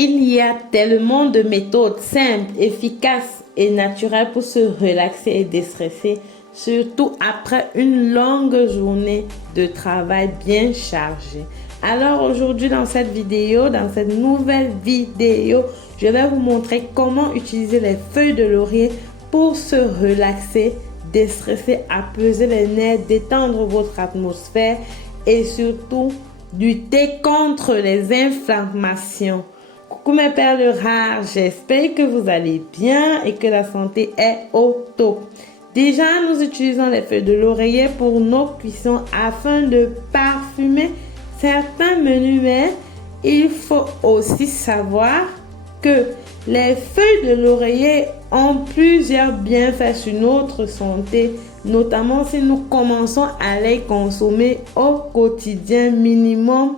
Il y a tellement de méthodes simples, efficaces et naturelles pour se relaxer et déstresser, surtout après une longue journée de travail bien chargée. Alors aujourd'hui dans cette nouvelle vidéo, je vais vous montrer comment utiliser les feuilles de laurier pour se relaxer, déstresser, apaiser les nerfs, détendre votre atmosphère et surtout lutter contre les inflammations. Coucou mes perles rares, j'espère que vous allez bien et que la santé est au top. Déjà, nous utilisons les feuilles de laurier pour nos cuissons afin de parfumer certains menus, mais il faut aussi savoir que les feuilles de laurier ont plusieurs bienfaits sur notre santé, notamment si nous commençons à les consommer au quotidien minimum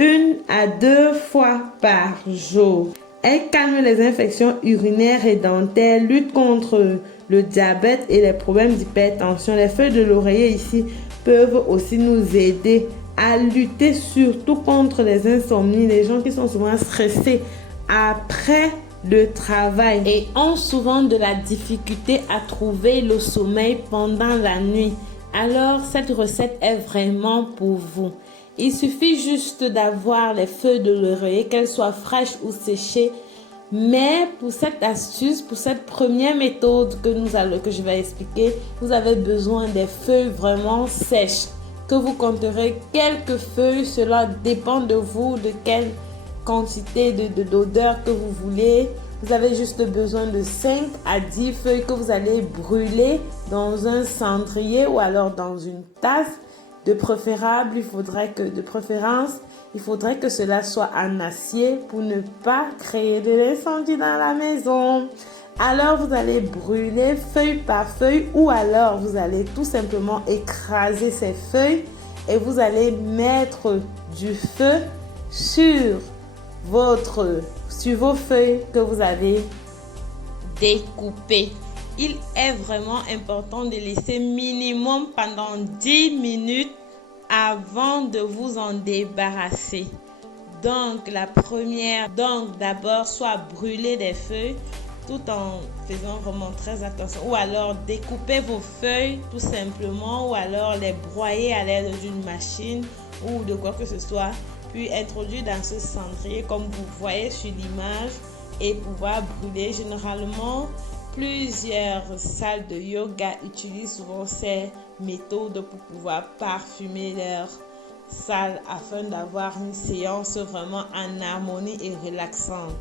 1 à 2 fois par jour. Elles calment les infections urinaires et dentaires, luttent contre le diabète et les problèmes d'hypertension. Les feuilles de laurier ici peuvent aussi nous aider à lutter surtout contre les insomnies, les gens qui sont souvent stressés après le travail et ont souvent de la difficulté à trouver le sommeil pendant la nuit. Alors cette recette est vraiment pour vous. Il suffit juste d'avoir les feuilles de laurier, qu'elles soient fraîches ou séchées. Mais pour cette astuce, pour cette première méthode que je vais expliquer, vous avez besoin des feuilles vraiment sèches. Que vous compterez quelques feuilles, cela dépend de vous, de quelle quantité d'odeur que vous voulez. Vous avez juste besoin de 5 à 10 feuilles que vous allez brûler dans un cendrier ou alors dans une tasse. De préférence, il faudrait que cela soit en acier pour ne pas créer de l'incendie dans la maison. Alors, vous allez brûler feuille par feuille ou alors vous allez tout simplement écraser ces feuilles et vous allez mettre du feu sur vos feuilles que vous avez découpées. Il est vraiment important de laisser minimum pendant 10 minutes avant de vous en débarrasser. Donc d'abord soit brûler des feuilles tout en faisant vraiment très attention, ou alors découper vos feuilles tout simplement, ou alors les broyer à l'aide d'une machine ou de quoi que ce soit, puis introduire dans ce cendrier comme vous voyez sur l'image et pouvoir brûler. Généralement, plusieurs salles de yoga utilisent souvent ces méthodes pour pouvoir parfumer leur salle afin d'avoir une séance vraiment en harmonie et relaxante.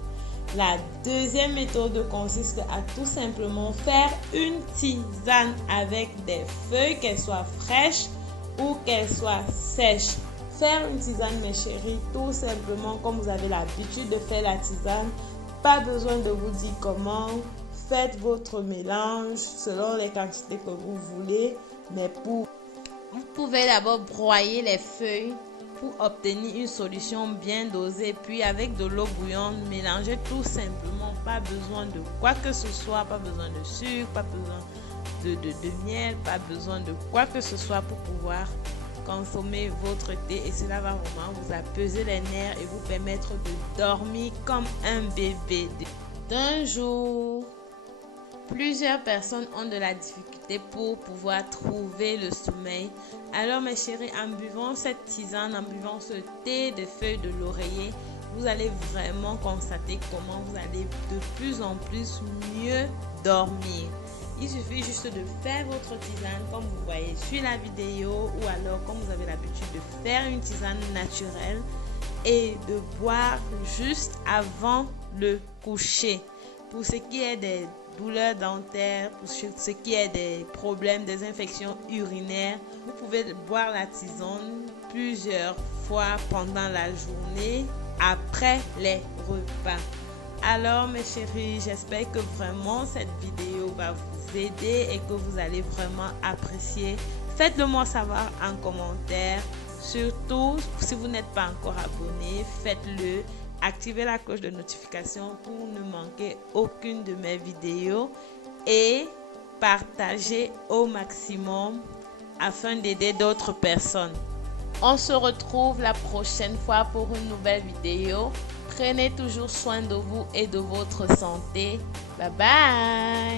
La deuxième méthode consiste à tout simplement faire une tisane avec des feuilles, qu'elles soient fraîches ou qu'elles soient sèches. Faire une tisane, mes chéris, tout simplement comme vous avez l'habitude de faire la tisane. Pas besoin de vous dire comment. Faites votre mélange selon les quantités que vous voulez, mais vous pouvez d'abord broyer les feuilles pour obtenir une solution bien dosée, puis avec de l'eau bouillante, mélangez tout simplement. Pas besoin de quoi que ce soit, pas besoin de sucre, pas besoin de miel, pas besoin de quoi que ce soit pour pouvoir consommer votre thé, et cela va vraiment vous apaiser les nerfs et vous permettre de dormir comme un bébé. D'un jour, plusieurs personnes ont de la difficulté pour pouvoir trouver le sommeil. Alors mes chéris, en buvant cette tisane, en buvant ce thé de feuilles de laurier, vous allez vraiment constater comment vous allez de plus en plus mieux dormir. Il suffit juste de faire votre tisane comme vous voyez sur la vidéo, ou alors comme vous avez l'habitude de faire une tisane naturelle et de boire juste avant le coucher. Pour ce qui est des douleurs dentaires, pour ce qui est des problèmes, des infections urinaires, vous pouvez boire la tisane plusieurs fois pendant la journée après les repas. Alors mes chéris, j'espère que vraiment cette vidéo va vous aider et que vous allez vraiment apprécier. Faites-le moi savoir en commentaire. Surtout, si vous n'êtes pas encore abonné, faites-le. Activez la cloche de notification pour ne manquer aucune de mes vidéos et partagez au maximum afin d'aider d'autres personnes. On se retrouve la prochaine fois pour une nouvelle vidéo. Prenez toujours soin de vous et de votre santé. Bye bye.